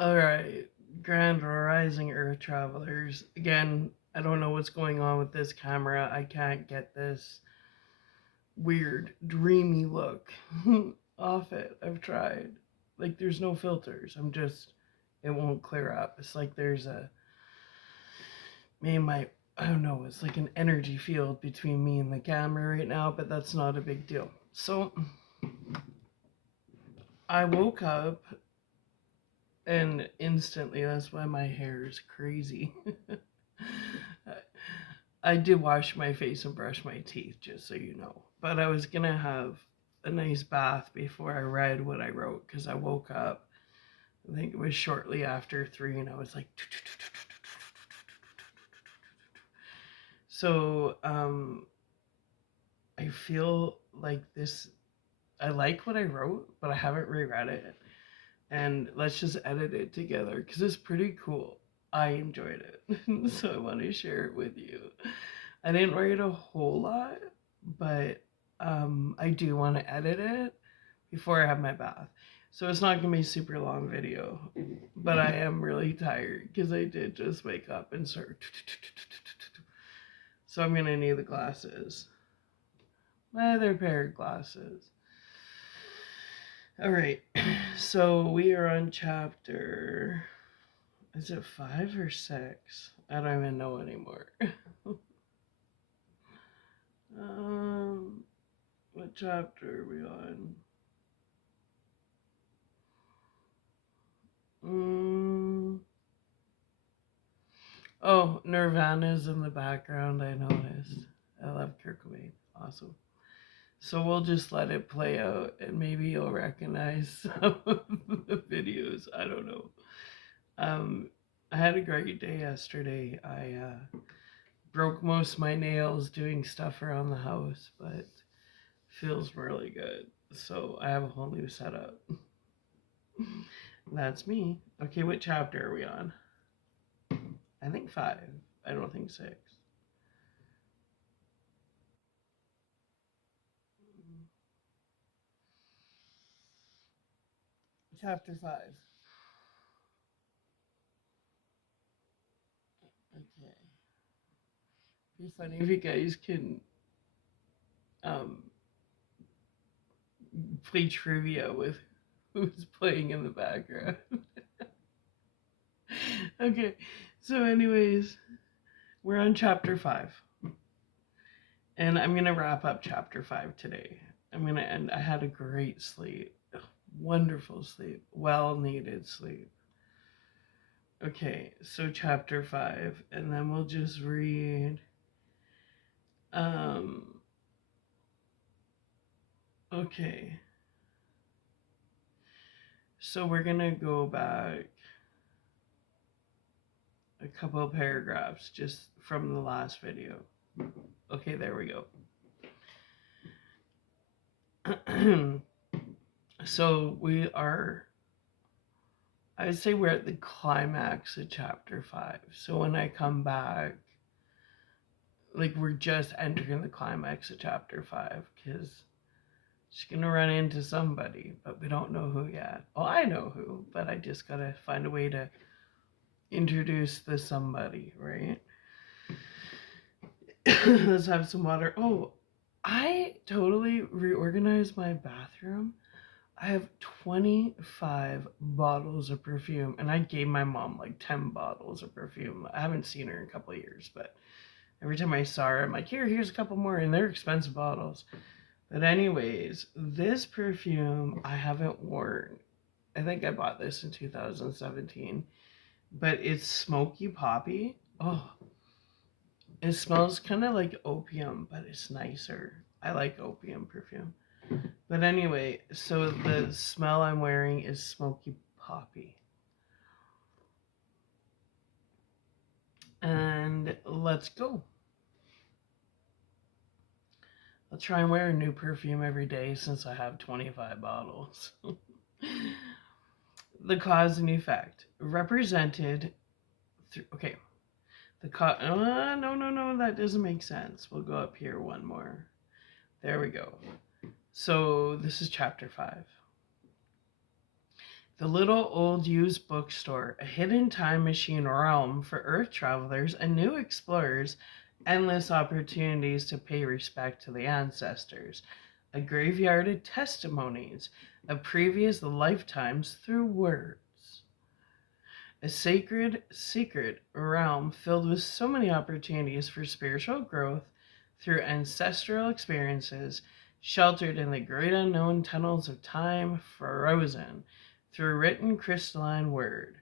Alright, Grand Rising Earth Travelers. Again, I don't know what's going on with this camera. I can't get this weird, dreamy look off it. I've tried. Like, there's no filters. It won't clear up. It's like there's I don't know, it's like an energy field between me and the camera right now, but that's not a big deal. So, I woke up and instantly, that's why my hair is crazy. I did wash my face and brush my teeth, just so you know. But I was gonna have a nice bath before I read what I wrote because I woke up. I think it was shortly after 3, and I was like, so I feel like this. I like what I wrote, but I haven't reread it, and let's just edit it together because it's pretty cool. I enjoyed it, so I want to share it with you. I didn't write a whole lot, but I do want to edit it before I have my bath. So it's not going to be a super long video, but I am really tired because I did just wake up and start. So I'm going to need the glasses. My other pair of glasses. All right, so we are on chapter. Is it 5 or 6? I don't even know anymore. What chapter are we on? Oh, Nirvana's in the background, I noticed. I love Kurt Cobain. Awesome. So we'll just let it play out and maybe you'll recognize some of the videos. I don't know. I had a great day yesterday. I broke most of my nails doing stuff around the house, but feels really good. So I have a whole new setup. That's me. Okay, what chapter are we on? I think 5. I don't think 6. Chapter 5. Okay. Be funny if you guys can um, play trivia with who's playing in the background. Okay. So, anyways, we're on chapter 5. And I'm going to wrap up chapter 5 today. I'm going to end. I had a great sleep. Wonderful sleep. Well needed sleep. Okay, so chapter 5. And then we'll just read. Okay. So we're going to go back a couple of paragraphs just from the last video. Okay, there we go. So we are, I'd say we're at the climax of chapter 5. So when I come back, like we're just entering the climax of chapter 5 because she's gonna run into somebody, but we don't know who yet. Well, I know who, but I just gotta find a way to introduce the somebody, right? Let's have some water. Oh, I totally reorganized my bathroom. I have 25 bottles of perfume, and I gave my mom like 10 bottles of perfume. I haven't seen her in a couple of years, but every time I saw her, I'm like, here's a couple more, and they're expensive bottles. But anyways, this perfume I haven't worn. I think I bought this in 2017, but it's smoky poppy. Oh, it smells kind of like opium, but it's nicer. I like opium perfume. But anyway, so the smell I'm wearing is smoky poppy. And let's go. I'll try and wear a new perfume every day since I have 25 bottles. The cause and effect. Represented through. Okay. No, that doesn't make sense. We'll go up here one more. There we go. So this is chapter 5. The little old used bookstore, a hidden time machine realm for Earth travelers and new explorers, endless opportunities to pay respect to the ancestors, a graveyard of testimonies of previous lifetimes through words. A sacred, secret realm filled with so many opportunities for spiritual growth through ancestral experiences, sheltered in the great unknown tunnels of time, frozen through written crystalline word,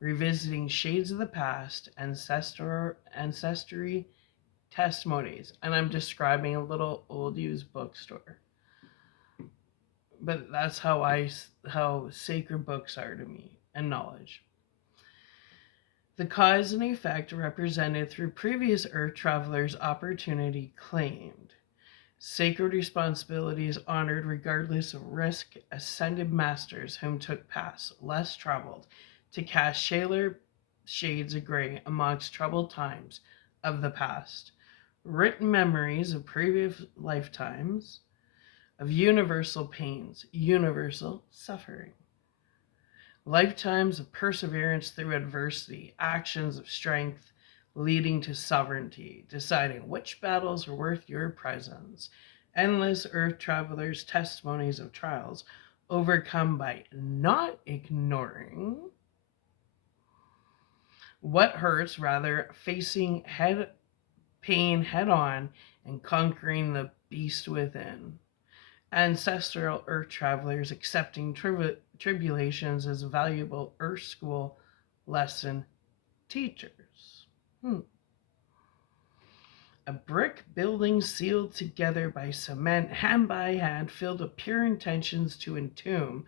revisiting shades of the past, ancestry testimonies. And I'm describing a little old used bookstore. But that's how sacred books are to me, and knowledge. The cause and effect represented through previous Earth travelers' opportunity claimed. Sacred responsibilities honored regardless of risk, ascended masters whom took paths less traveled to cast shaler shades of gray amongst troubled times of the past. Written memories of previous lifetimes, of universal pains, universal suffering. Lifetimes of perseverance through adversity, actions of strength leading to sovereignty, deciding which battles are worth your presence, endless earth travelers' testimonies of trials overcome by not ignoring what hurts, rather facing pain head on and conquering the beast within. Ancestral earth travelers accepting tribulations as valuable earth school lesson teachers. A brick building sealed together by cement, hand by hand, filled with pure intentions to entomb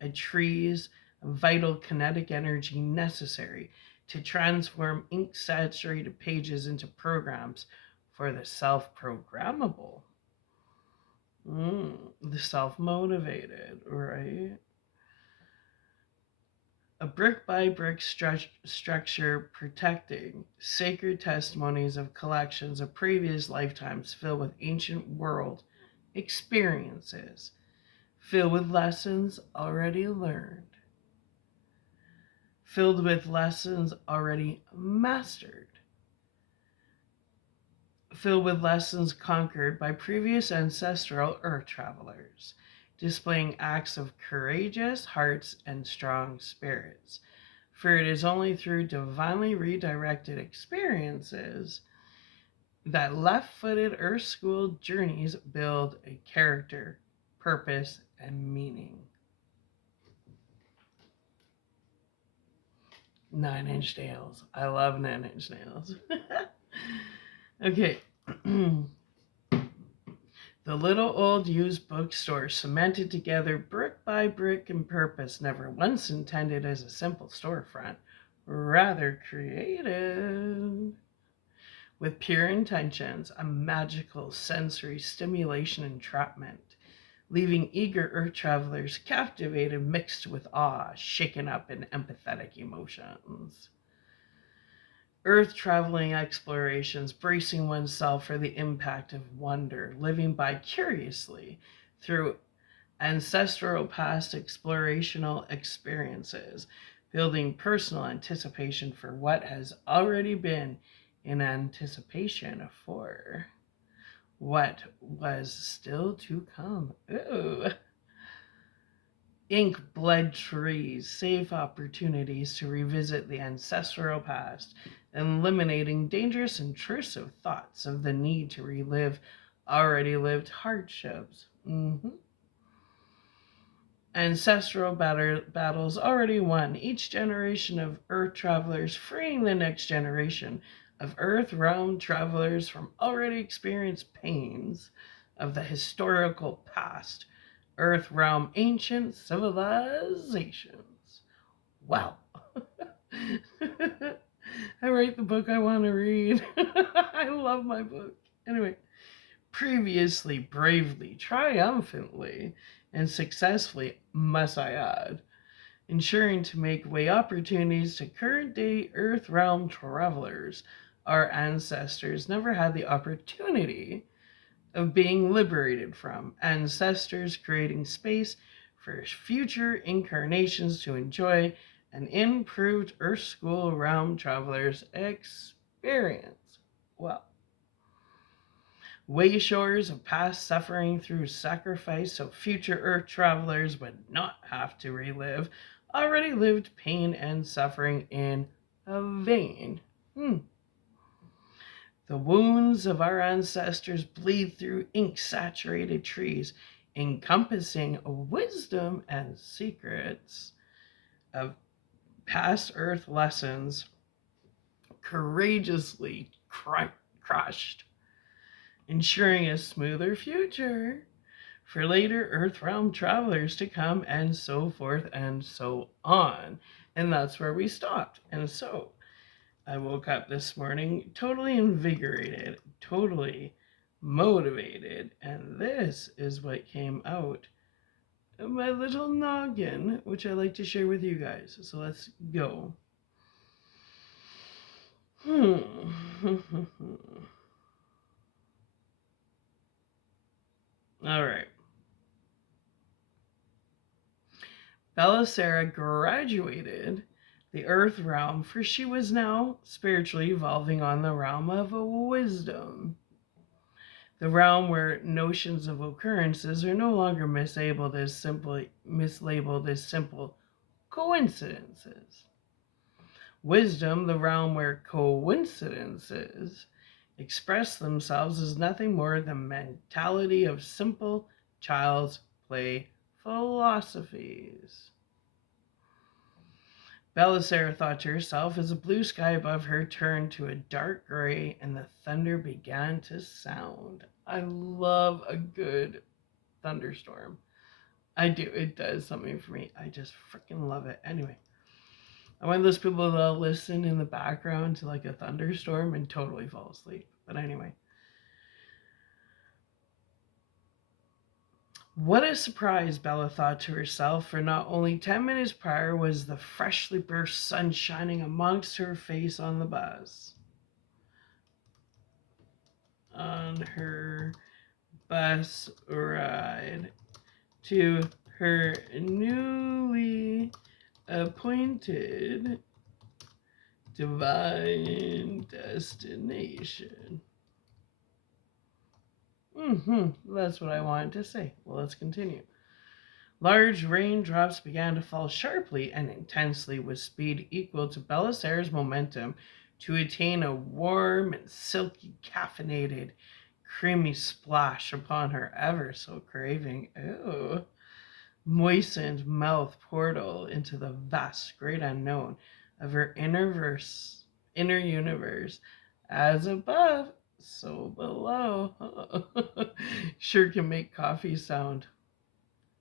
a tree's vital kinetic energy necessary to transform ink saturated pages into programs for the self-programmable. The self-motivated, right? A brick by brick structure protecting sacred testimonies of collections of previous lifetimes filled with ancient world experiences, filled with lessons already learned, filled with lessons already mastered, filled with lessons conquered by previous ancestral earth travelers, displaying acts of courageous hearts and strong spirits. For it is only through divinely redirected experiences that left-footed earth school journeys build a character, purpose, and meaning. 9 Inch Nails. I love 9 Inch Nails. Okay. The little old used bookstore, cemented together brick by brick in purpose, never once intended as a simple storefront, rather creative. With pure intentions, a magical sensory stimulation entrapment, leaving eager earth travelers captivated, mixed with awe, shaken up in empathetic emotions. Earth traveling explorations, bracing oneself for the impact of wonder, living by curiously through ancestral past explorational experiences, building personal anticipation for what has already been in anticipation for what was still to come. Ooh. Ink bled trees, safe opportunities to revisit the ancestral past, eliminating dangerous intrusive thoughts of the need to relive already lived hardships. Ancestral battles already won, each generation of earth travelers freeing the next generation of earth realm travelers from already experienced pains of the historical past, earth realm ancient civilizations. Wow. I write the book I want to read. I love my book. Anyway, previously, bravely, triumphantly, and successfully, must I add, ensuring to make way opportunities to current day earth realm travelers. Our ancestors never had the opportunity of being liberated from. Ancestors creating space for future incarnations to enjoy an improved Earth School realm traveler's experience. Well, way shores of past suffering through sacrifice so future Earth travelers would not have to relive already lived pain and suffering in vain. The wounds of our ancestors bleed through ink-saturated trees, encompassing wisdom and secrets of past Earth lessons courageously crushed, ensuring a smoother future for later Earth realm travelers to come, and so forth and so on. And that's where we stopped. And so I woke up this morning totally invigorated, totally motivated, and this is what came out of my little noggin, which I like to share with you guys. So let's go. All right. Belisara graduated the Earth realm, for she was now spiritually evolving on the realm of wisdom. The realm where notions of occurrences are no longer mislabeled as simple coincidences. Wisdom, the realm where coincidences express themselves as nothing more than mentality of simple child's play philosophies. Belisara thought to herself as the blue sky above her turned to a dark gray and the thunder began to sound. I love a good thunderstorm. I do. It does something for me. I just freaking love it. Anyway, I'm one of those people that'll listen in the background to like a thunderstorm and totally fall asleep. But anyway. What a surprise, Bella thought to herself, for not only 10 minutes prior was the freshly burst sun shining amongst her face on the bus. On her bus ride to her newly appointed divine destination. That's what I wanted to say. Well, let's continue. Large raindrops began to fall sharply and intensely with speed equal to Belisara's momentum to attain a warm and silky caffeinated creamy splash upon her ever so craving moistened mouth portal into the vast great unknown of her inner universe, as above so below. Sure can make coffee sound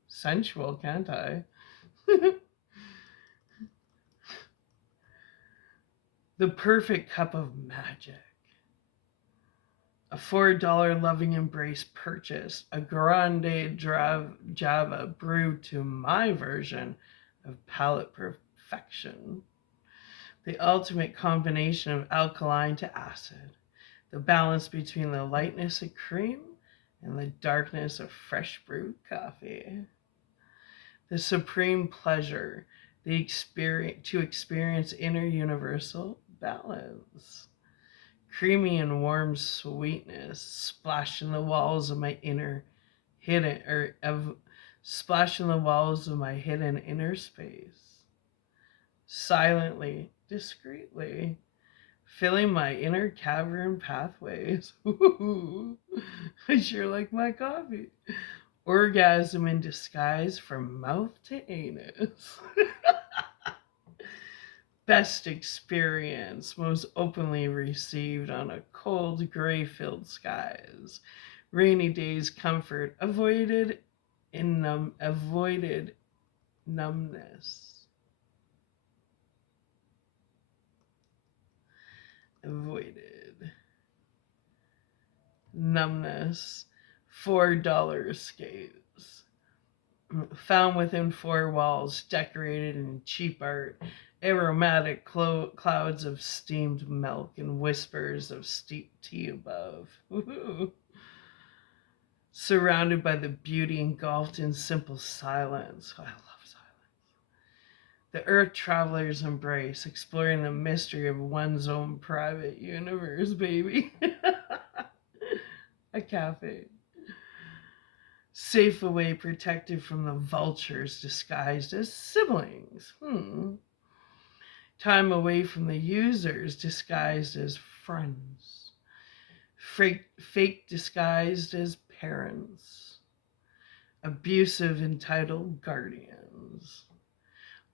sensual, can't I? The perfect cup of magic. A $4 loving embrace purchase, a grande java brewed to my version of palate perfection. The ultimate combination of alkaline to acid. The balance between the lightness of cream and the darkness of fresh brewed coffee. The supreme pleasure to experience inner universal balance. Creamy and warm sweetness splash in the walls of my hidden inner space. Silently, discreetly, filling my inner cavern pathways. I sure like my coffee. Orgasm in disguise from mouth to anus. Best experience, most openly received on a cold, gray-filled skies. Rainy days comfort, avoided numbness. Avoided numbness. $4 escapes. Found within four walls, decorated in cheap art, aromatic clouds of steamed milk and whispers of steeped tea above. Woo-hoo. surrounded by the beauty engulfed in simple silence. I love silence. The earth traveler's embrace, exploring the mystery of one's own private universe, baby. A cafe. Safe away, protected from the vultures disguised as siblings. Time away from the users disguised as friends. Fake disguised as parents. Abusive entitled guardians.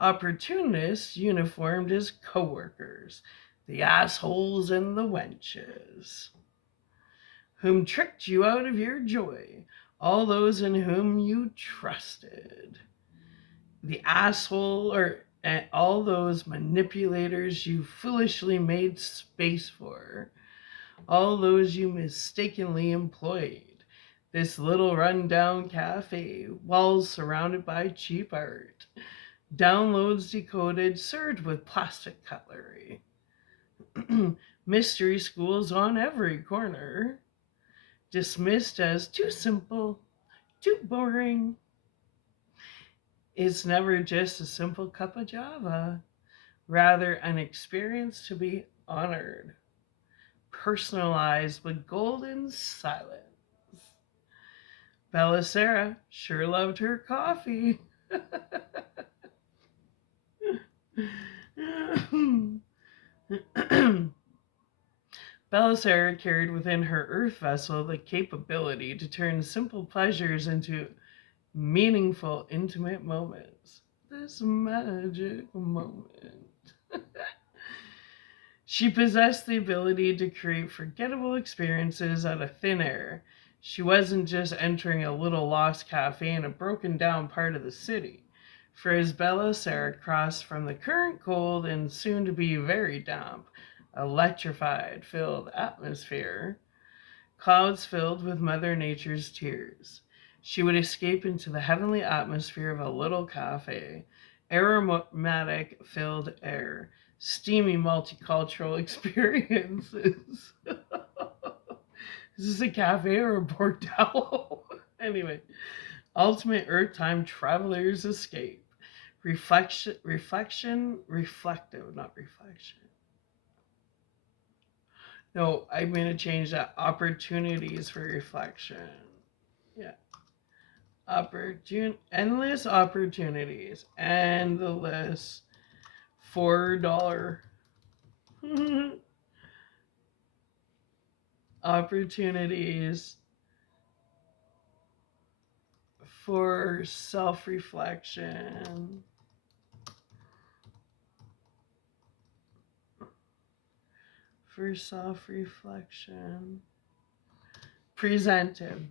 Opportunists uniformed as coworkers. The assholes and the wenches. Whom tricked you out of your joy. All those in whom you trusted. The asshole and all those manipulators you foolishly made space for. All those you mistakenly employed. This little rundown cafe, walls surrounded by cheap art. Downloads decoded, served with plastic cutlery. Mystery schools on every corner. Dismissed as too simple, too boring. It's never just a simple cup of Java, rather an experience to be honored, personalized with golden silence. Bella Sarah sure loved her coffee. Bella Sarah carried within her earth vessel the capability to turn simple pleasures into meaningful, intimate moments. This magic moment. She possessed the ability to create forgettable experiences out of thin air. She wasn't just entering a little lost cafe in a broken down part of the city. For as Bella Sarah crossed from the current cold and soon to be very damp, electrified, filled atmosphere, clouds filled with Mother Nature's tears, she would escape into the heavenly atmosphere of a little cafe, aromatic filled air, steamy multicultural experiences. Is this a cafe or a bordello? Anyway, ultimate earth time traveler's escape. Reflective, not reflection. No, I'm going to change that. Opportunities for reflection. Yeah. Endless opportunities. Endless $4 opportunities for self-reflection. For self-reflection. Presented.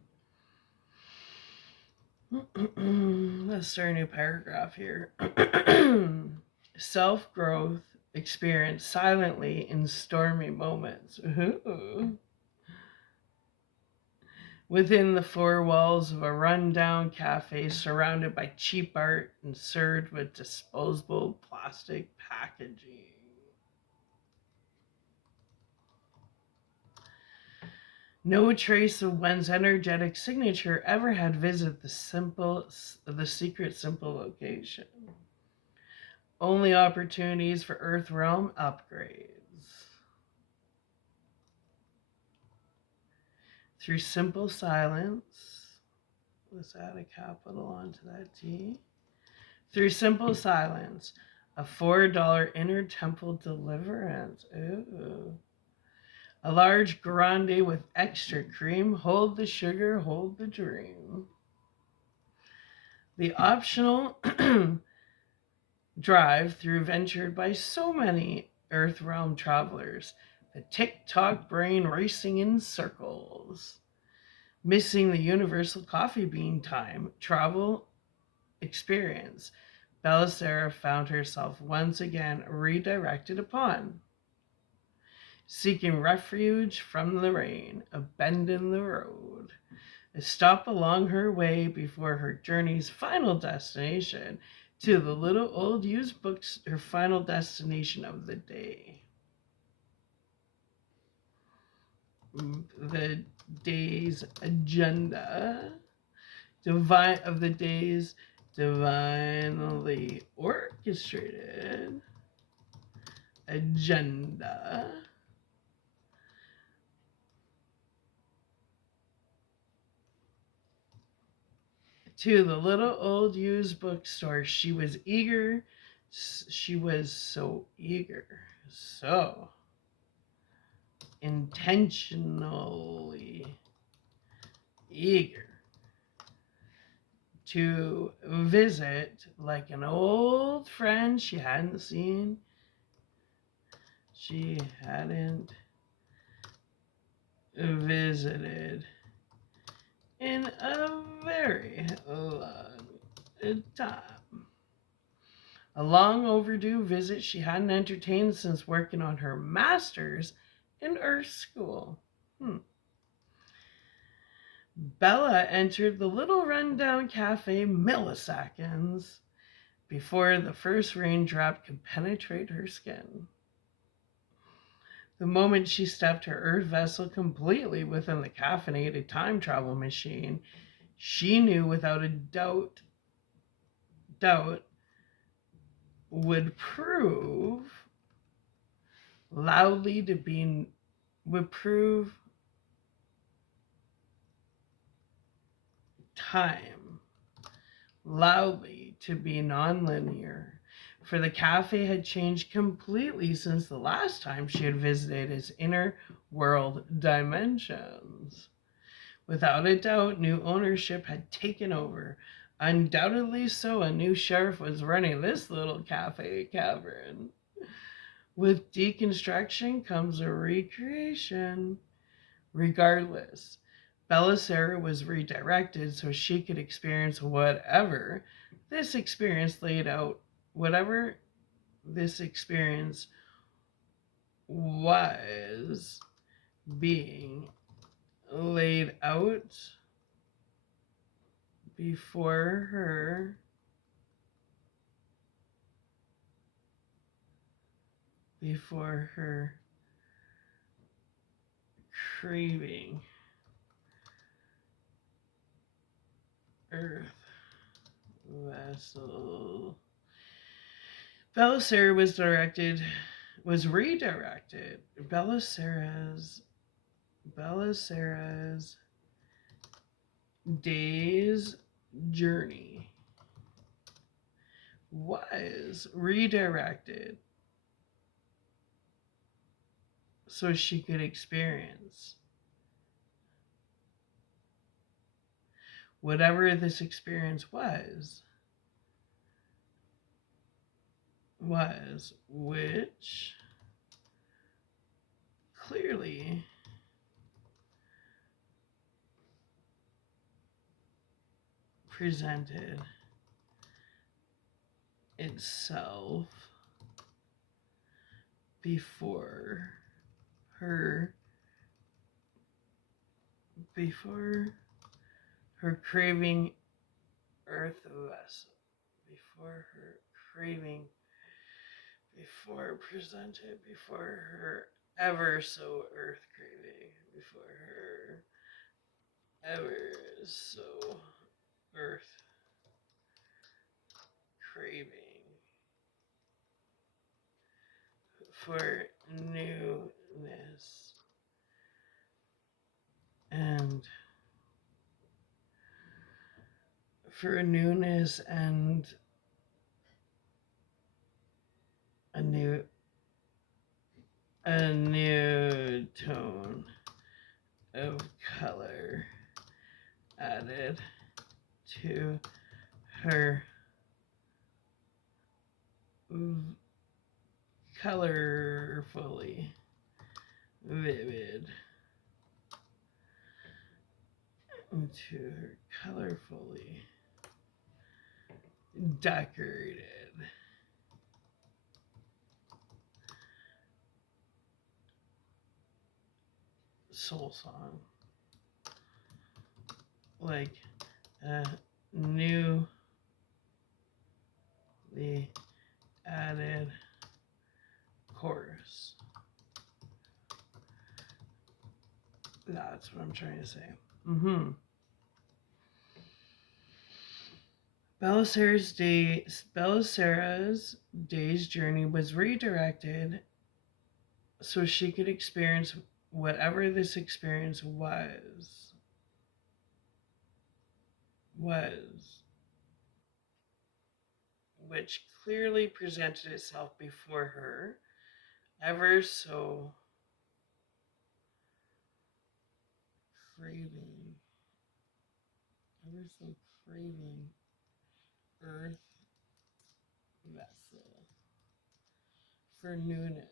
Let's start a new paragraph here. Self-growth experienced silently in stormy moments. Ooh. Within the four walls of a rundown cafe surrounded by cheap art and served with disposable plastic packaging. No trace of one's energetic signature ever had visited the secret simple location. Only opportunities for Earth Realm upgrades. Through simple silence, let's add a capital onto that T. Through simple silence, a $4 inner temple deliverance. Ooh. A large grande with extra cream. Hold the sugar, hold the dream. The optional drive-through ventured by so many Earth Realm travelers. The tick-tock brain racing in circles. Missing the universal coffee bean time travel experience. Bella Sarah found herself once again redirected upon. Seeking refuge from the rain, a bend in the road, a stop along her way before her journey's final destination to the little old used books, her final destination of the day. The day's agenda. Divine of the day's divinely orchestrated agenda. To the little old used bookstore, she was eager. She was so eager. So intentionally eager to visit like an old friend she hadn't seen. She hadn't visited in a very long time. A long overdue visit she hadn't entertained since working on her master's in Earth School. Bella entered the little rundown cafe milliseconds before the first raindrop could penetrate her skin. The moment she stepped her Earth vessel completely within the caffeinated time travel machine, she knew without a doubt would prove loudly to be would prove time loudly to be nonlinear, for the cafe had changed completely since the last time she had visited its inner world dimensions. Without a doubt, new ownership had taken over. Undoubtedly so, a new sheriff was running this little cafe cavern. With deconstruction comes a recreation. Regardless, Belisara was redirected so she could experience whatever this experience laid out, whatever this experience was being laid out before her. Before her craving Earth vessel. Belisara was redirected. Belisara's day's journey was redirected so she could experience whatever this experience was, which clearly presented itself before her craving Earth vessel, before presented before her ever so Earth craving, before her ever so Earth craving for newness and a new tone of color added to her colorfully vivid, to her colorfully decorated soul song, like a newly added chorus That's what I'm trying to say. Mm-hmm. Belisara's day's journey was redirected so she could experience whatever this experience was, which clearly presented itself before her, ever so craving, ever so craving earth vessel for newness.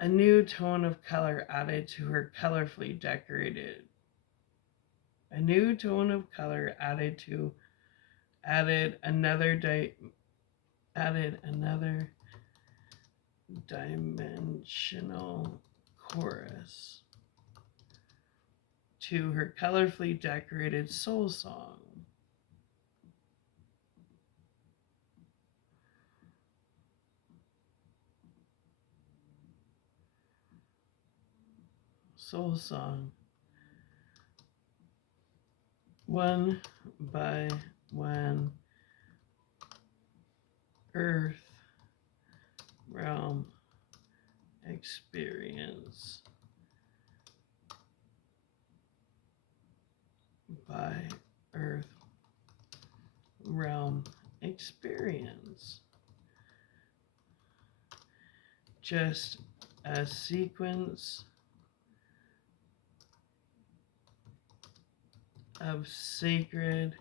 A new tone of color added to her colorfully decorated. A new tone of color added another dimensional chorus to her colorfully decorated soul song. Soul song. One by one, earth, realm, experience. By earth, realm, experience. Just a sequence of sacred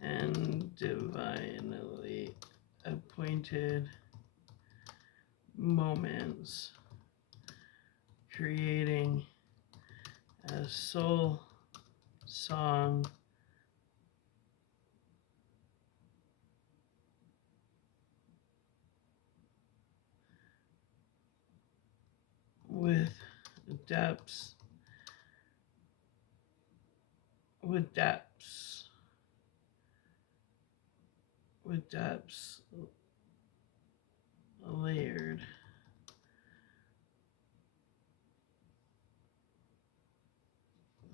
and divinely appointed moments, creating a soul song with depths, with depths, with depths layered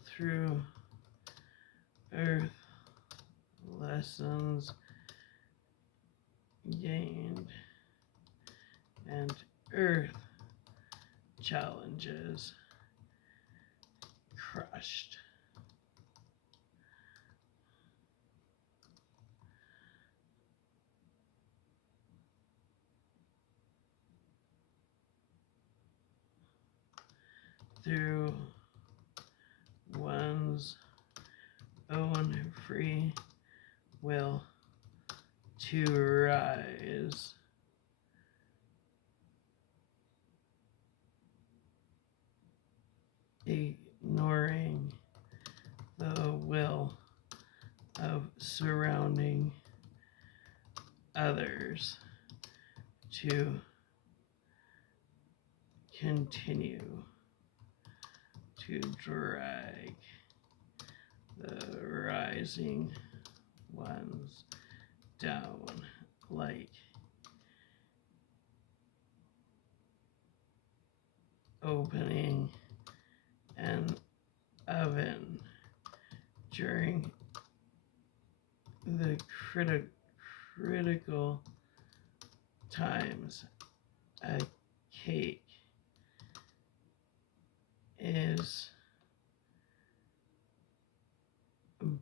through earth lessons gained and earth challenges crushed. Through one's own free will to rise, ignoring the will of surrounding others to continue to drag the rising ones down like opening an oven during the critical times. A cake is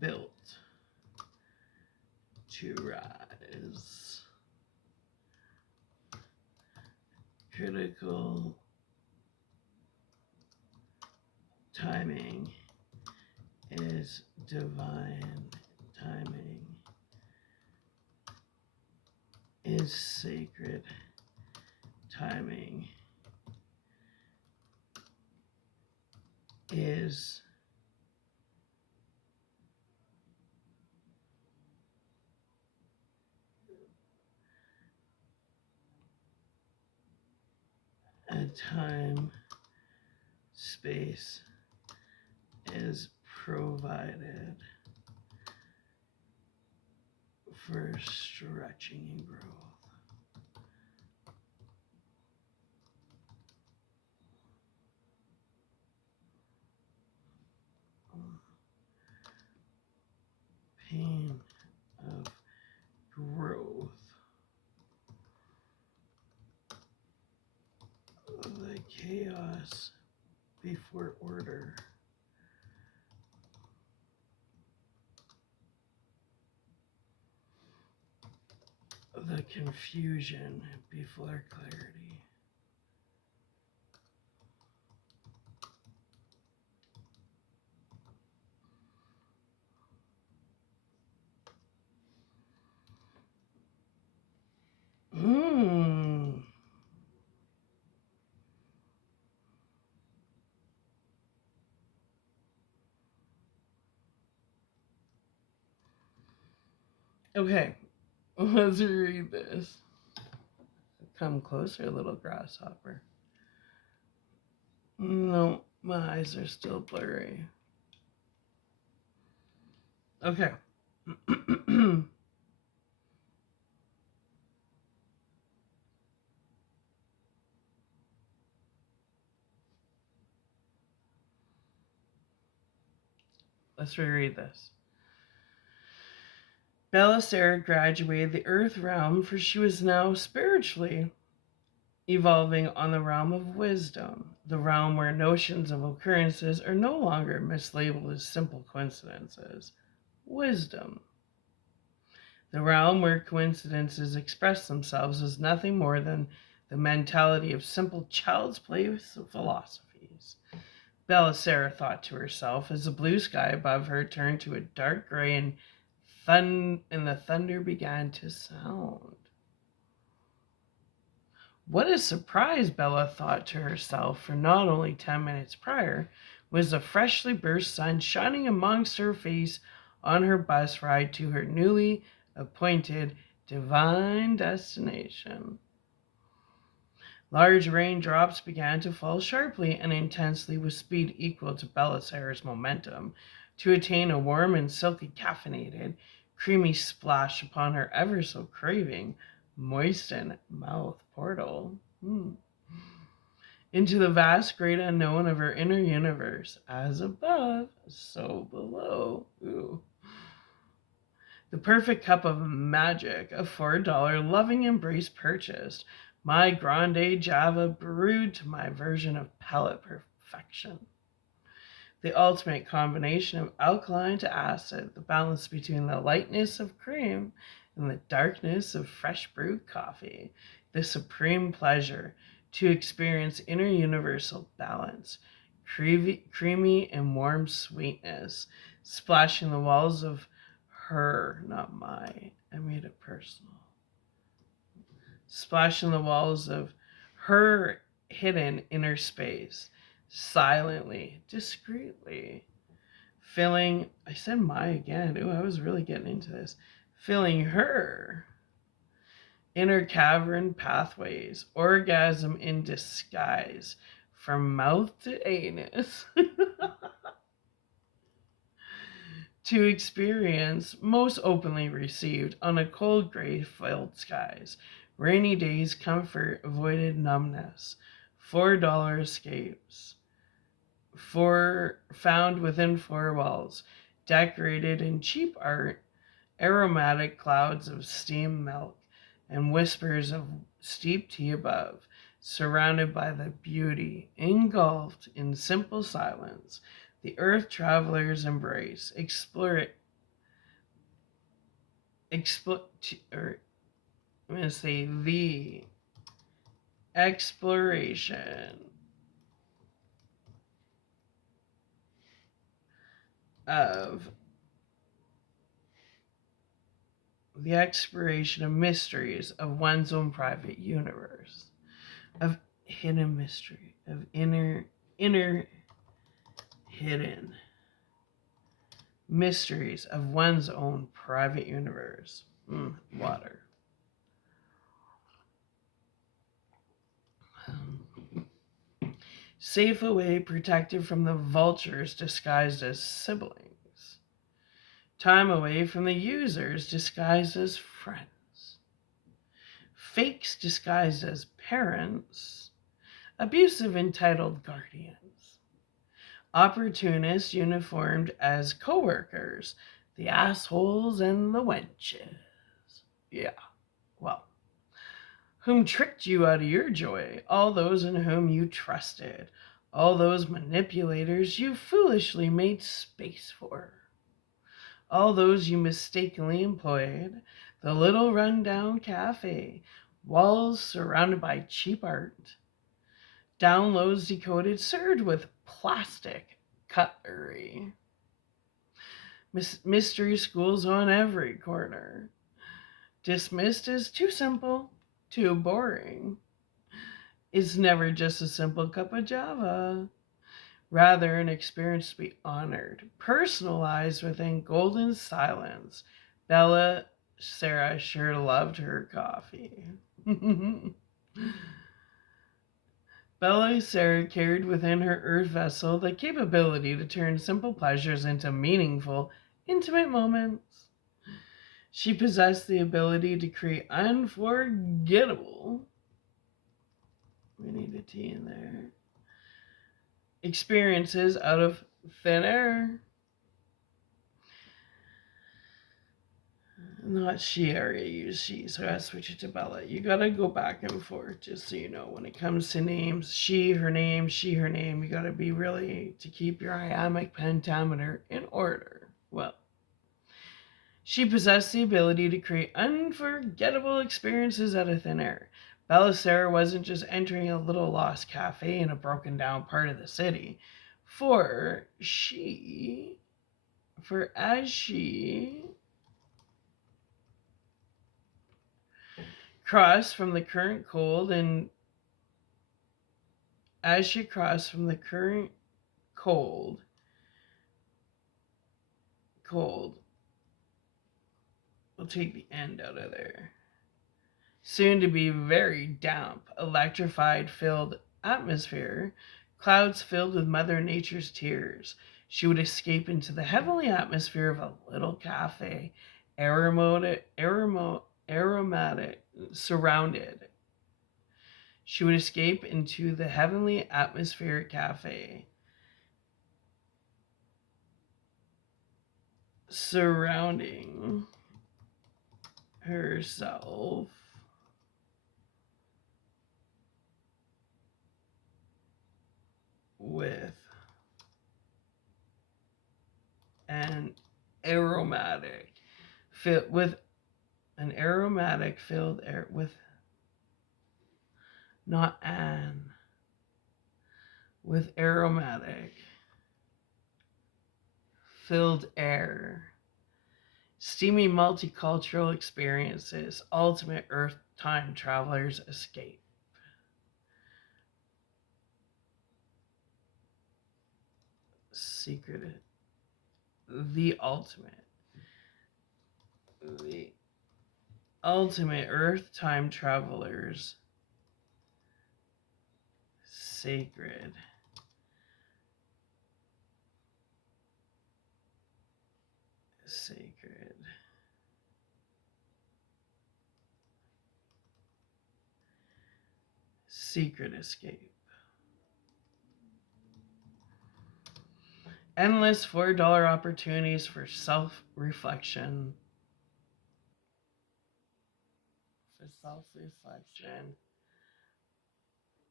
built to rise. Critical timing is divine timing, is sacred timing, is a time, space is provided for stretching and growth. Pain of growth. The chaos before order. The confusion before clarity. Okay, let's read this. Come closer, little grasshopper. No, my eyes are still blurry. Okay. Let's reread this. Belisara graduated the Earth realm, for she was now spiritually evolving on the realm of wisdom, the realm where notions of occurrences are no longer mislabeled as simple coincidences. Wisdom. The realm where coincidences express themselves as nothing more than the mentality of simple child's play philosophies. Belisara thought to herself as the blue sky above her turned to a dark gray and the thunder began to sound. What a surprise, Bella thought to herself, for not only 10 minutes prior was the freshly burst sun shining amongst her face on her bus ride to her newly appointed divine destination. Large raindrops began to fall sharply and intensely with speed equal to Belisara's momentum to attain a warm and silky caffeinated, creamy splash upon her ever so craving, moistened mouth portal. Into the vast great unknown of her inner universe, as above, so below. Ooh. The perfect cup of magic, a $4 loving embrace purchased. My grande java brewed to my version of palate perfection. The ultimate combination of alkaline to acid, the balance between the lightness of cream and the darkness of fresh brewed coffee. The supreme pleasure to experience inner universal balance, creamy and warm sweetness, splashing the walls of her, not my. I made it personal. Splashing the walls of her hidden inner space, silently, discreetly, filling, I said my again. Ooh, I was really getting into this. Filling her inner cavern pathways, orgasm in disguise, from mouth to anus. To experience, most openly received on a cold gray filled skies, rainy days, comfort, avoided numbness, $4 escapes, found within four walls, decorated in cheap art, aromatic clouds of steam milk, and whispers of steep tea above, surrounded by the beauty, engulfed in simple silence, the earth traveler's embrace, the exploration of mysteries of one's own private universe, of hidden mystery, of inner hidden mysteries of one's own private universe. Water. Safe away, protected from the vultures disguised as siblings. time away from the users disguised as friends, fakes disguised as parents, abusive entitled guardians, opportunists uniformed as coworkers, the assholes and the wenches. Yeah, well, whom tricked you out of your joy, all those in whom you trusted, all those manipulators you foolishly made space for, all those you mistakenly employed, the little rundown cafe, walls surrounded by cheap art, downloads decoded, served with plastic cutlery, mystery schools on every corner, dismissed as too simple, too boring. It's never just a simple cup of Java. Rather, an experience to be honored, personalized within golden silence. Bella Sarah sure loved her coffee. Bella Sarah carried within her earth vessel the capability to turn simple pleasures into meaningful, intimate moments. She possessed the ability to create unforgettable. We need a T in there. Experiences out of thin air. Not she, area use she, so I gotta switch it to Bella. You gotta go back and forth just so you know when it comes to names. She, her name, she, her name. You gotta be really to keep your iambic pentameter in order. Well, she possessed the ability to create unforgettable experiences out of thin air. Bella Sarah wasn't just entering a little lost cafe in a broken down part of the city, for as she crossed from the current cold and as she crossed from the current cold, we'll take the end out of there. Soon to be very damp, electrified, filled atmosphere, clouds filled with Mother Nature's tears. She would escape into the heavenly atmosphere of a little cafe, aromatic, surrounded. She would escape into the heavenly atmospheric cafe, surrounding herself with an aromatic filled with an aromatic filled air with not an with aromatic filled air, steamy multicultural experiences, ultimate earth time travelers escape. Secret, the ultimate earth time travelers sacred secret escape. Endless $4 opportunities for self-reflection.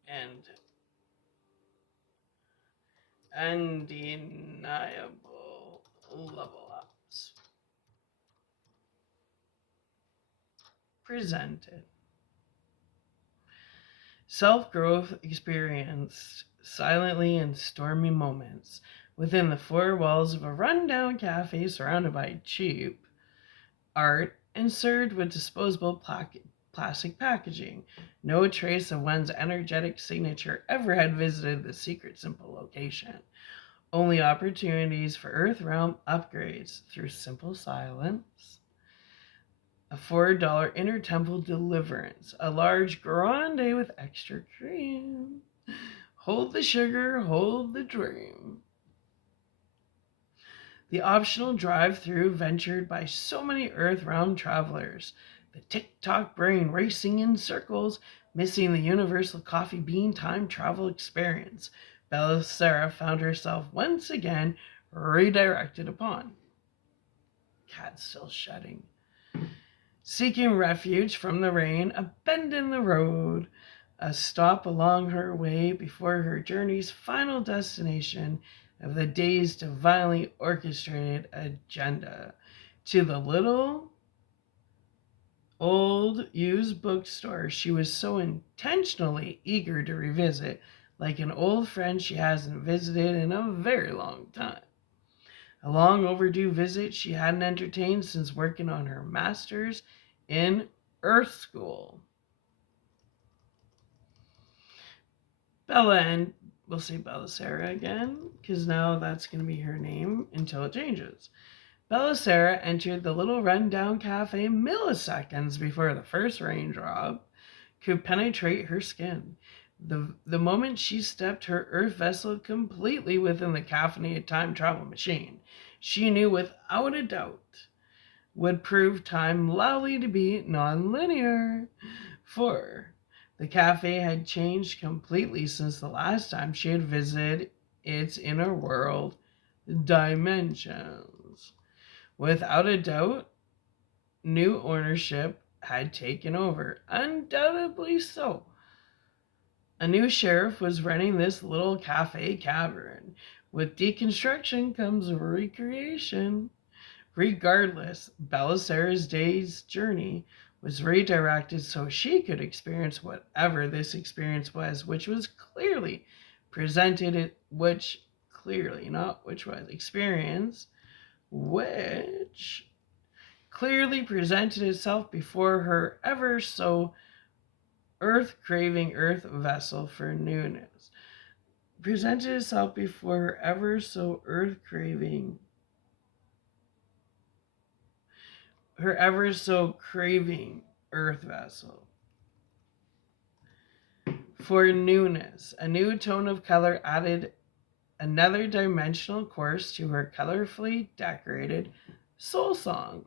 And undeniable level ups. Presented. Self-growth experienced silently in stormy moments within the four walls of a rundown cafe surrounded by cheap art and served with disposable plastic packaging. No trace of one's energetic signature ever had visited the secret simple location. Only opportunities for Earth Realm upgrades through simple silence. A $4 intertemple deliverance. A large grande with extra cream. Hold the sugar, hold the dream. The optional drive-through ventured by so many Earth-round travelers. The tick-tock brain racing in circles, missing the universal coffee bean time travel experience. Belisara found herself once again redirected upon. Cat still shutting. Seeking refuge from the rain, a bend in the road, a stop along her way before her journey's final destination of the day's divinely orchestrated agenda. To the little old used bookstore she was so intentionally eager to revisit, like an old friend she hasn't visited in a very long time. A long overdue visit she hadn't entertained since working on her master's in Earth School. Bella, and we'll say Belisara again, because now that's going to be her name until it changes. Belisara entered the little rundown cafe milliseconds before the first raindrop could penetrate her skin. The moment she stepped her Earth vessel completely within the caffeinated time travel machine, she knew without a doubt would prove time loudly to be non-linear. For the cafe had changed completely since the last time she had visited its inner world dimensions. Without a doubt, new ownership had taken over. Undoubtedly so. A new sheriff was running this little cafe cavern. With deconstruction comes recreation. Regardless, Belisara's day's journey was redirected so she could experience whatever this experience was, which was clearly presented, which clearly, not which was, experience, which clearly presented itself before her ever so earth-craving Earth vessel for newness. Presented itself before her ever so earth-craving, her ever so craving Earth vessel. For newness, a new tone of color added another dimensional course to her colorfully decorated soul song.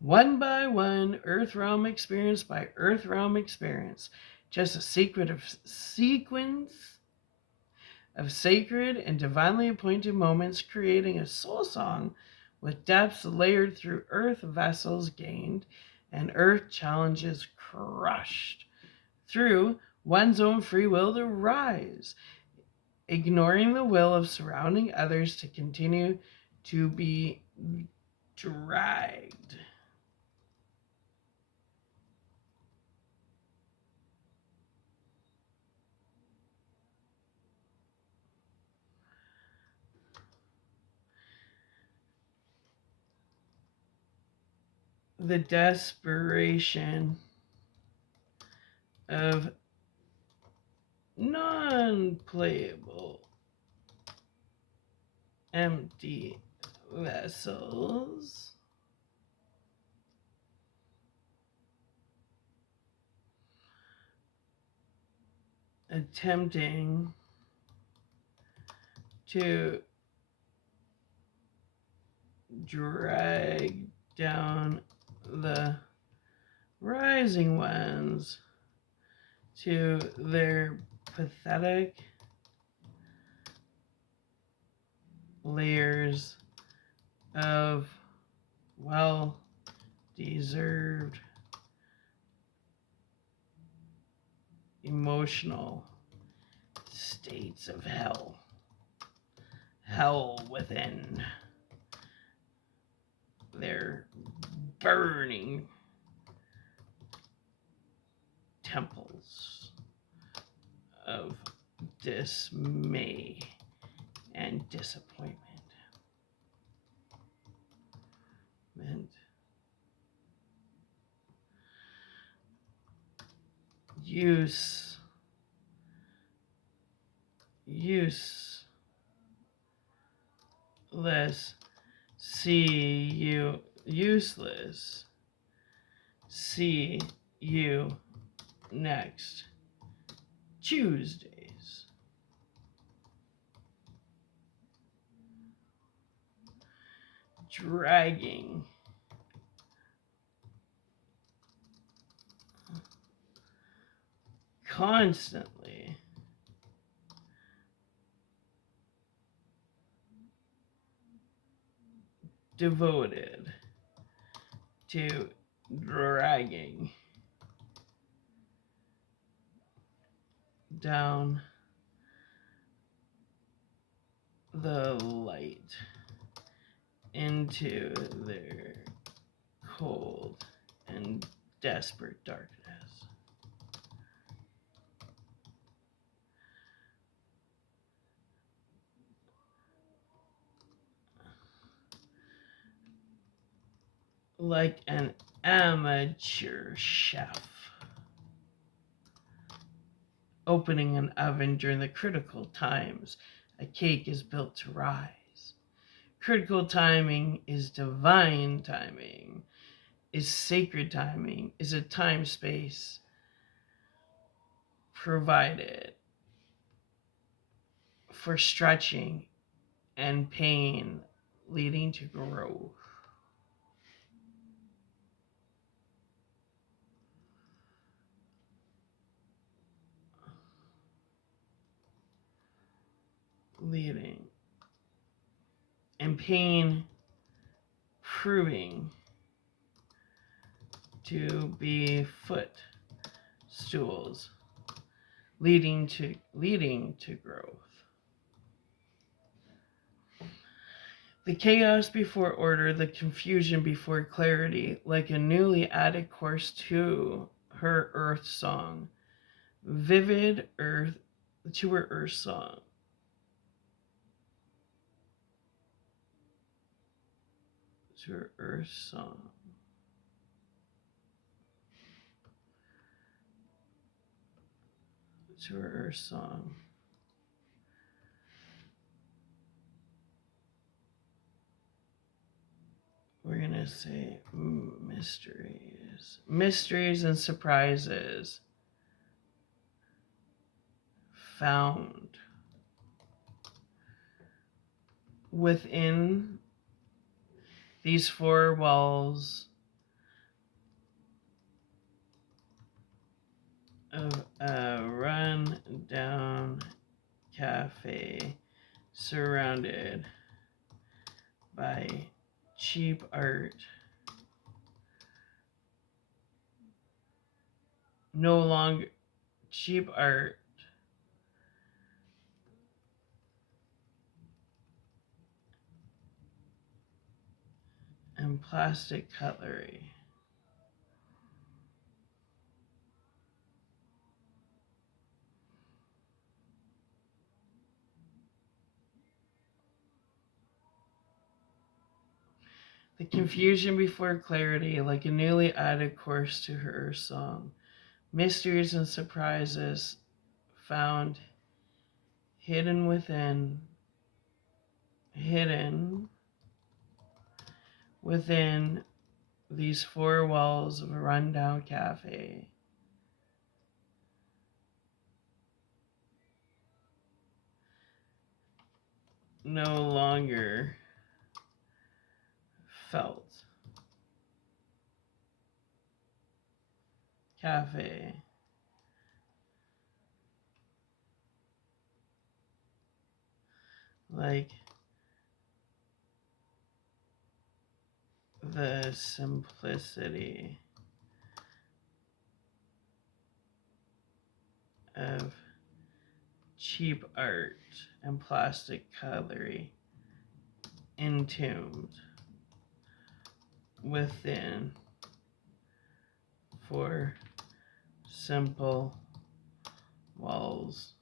One by one, Earth Realm experience by Earth Realm experience, just a sequence of sacred and divinely appointed moments, creating a soul song with depths layered through Earth vessels gained and Earth challenges crushed through one's own free will to rise, ignoring the will of surrounding others to continue to be dragged. The desperation of non-playable empty vessels attempting to drag down the rising ones to their pathetic layers of well-deserved emotional states of hell. Hell within their burning temples of dismay and disappointment. And useless see you useless. See you next Tuesdays. dragging, constantly, devoted to dragging down the light into their cold and desperate darkness. Like an amateur chef opening an oven during the critical times a cake is built to rise. Critical timing is divine timing, is sacred timing, is a time space provided for stretching and pain leading to growth. Leading and pain proving to be footstools leading to growth. The chaos before order, the confusion before clarity, like a newly added course to her earth song. Vivid earth to her earth song. To her earth song. To her earth song. We're gonna say mysteries. Mysteries and surprises found within these four walls of a run-down cafe surrounded by cheap art. No longer cheap art. And plastic cutlery. The confusion before clarity, like a newly added course to her song. Mysteries and surprises found hidden within these four walls of a rundown cafe. No longer felt. Cafe. Like the simplicity of cheap art and plastic cutlery entombed within four simple walls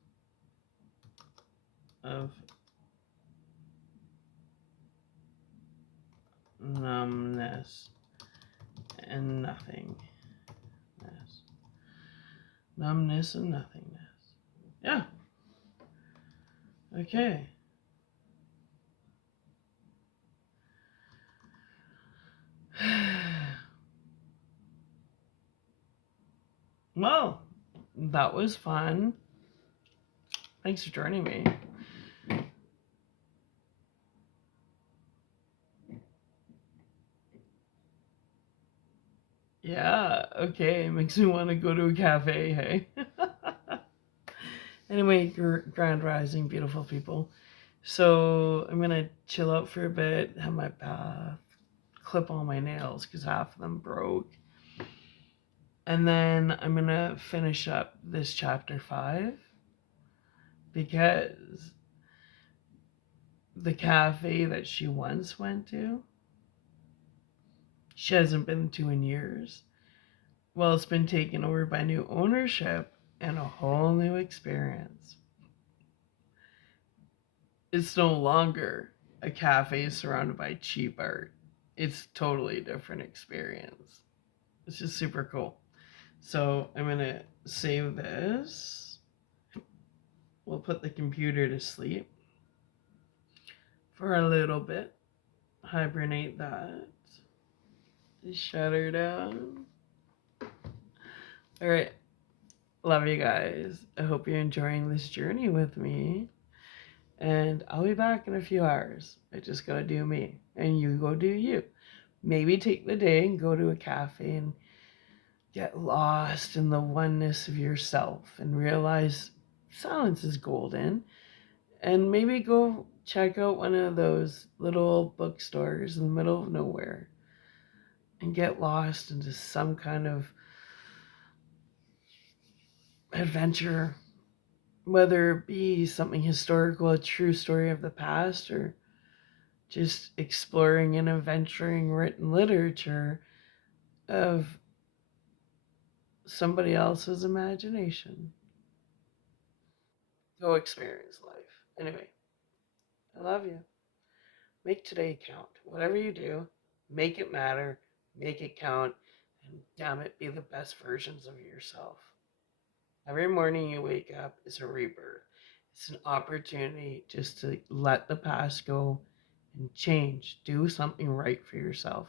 of numbness and nothingness. Numbness and nothingness. Yeah. Okay. Well, that was fun. Thanks for joining me. Yeah, okay. It makes me want to go to a cafe, hey? Anyway, grand rising, beautiful people. So I'm gonna chill out for a bit, have my bath, clip all my nails because half of them broke. And then I'm gonna finish up this chapter 5 because the cafe that she once went to, she hasn't been to in years. Well, it's been taken over by new ownership and a whole new experience. It's no longer a cafe surrounded by cheap art. It's totally a different experience. It's just super cool. So I'm gonna save this. We'll put the computer to sleep for a little bit. Hibernate that. Shut her down. Alright. Love you guys. I hope you're enjoying this journey with me. And I'll be back in a few hours. I just gotta do me. And you go do you. Maybe take the day and go to a cafe and get lost in the oneness of yourself and realize silence is golden. And maybe go check out one of those little bookstores in the middle of nowhere and get lost into some kind of adventure, whether it be something historical, a true story of the past, or just exploring and adventuring written literature of somebody else's imagination. Go experience life. Anyway, I love you. Make today count. Whatever you do, make it matter, make it count, and damn it, be the best versions of yourself. Every morning you wake up is a rebirth. It's an opportunity just to let the past go and change. Do something right for yourself.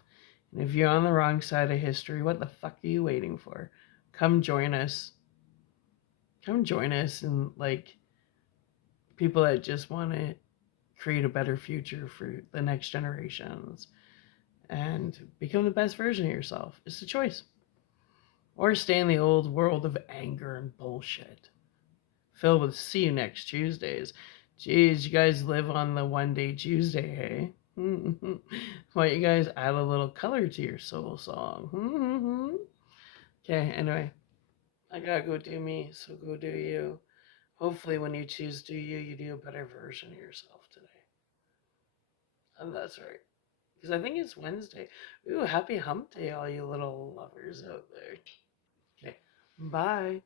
And if you're on the wrong side of history, what the fuck are you waiting for? Come join us. Come join us and like people that just want to create a better future for the next generations and become the best version of yourself. It's a choice. Or stay in the old world of anger and bullshit. Filled with see you next Tuesdays. Jeez, you guys live on the one day Tuesday, hey? Why don't you guys add a little color to your soul song? Okay, anyway, I gotta go do me, so go do you. Hopefully, when you choose do you, you do a better version of yourself today. And that's right. Because I think it's Wednesday. Ooh, happy hump day, all you little lovers out there. Okay, bye.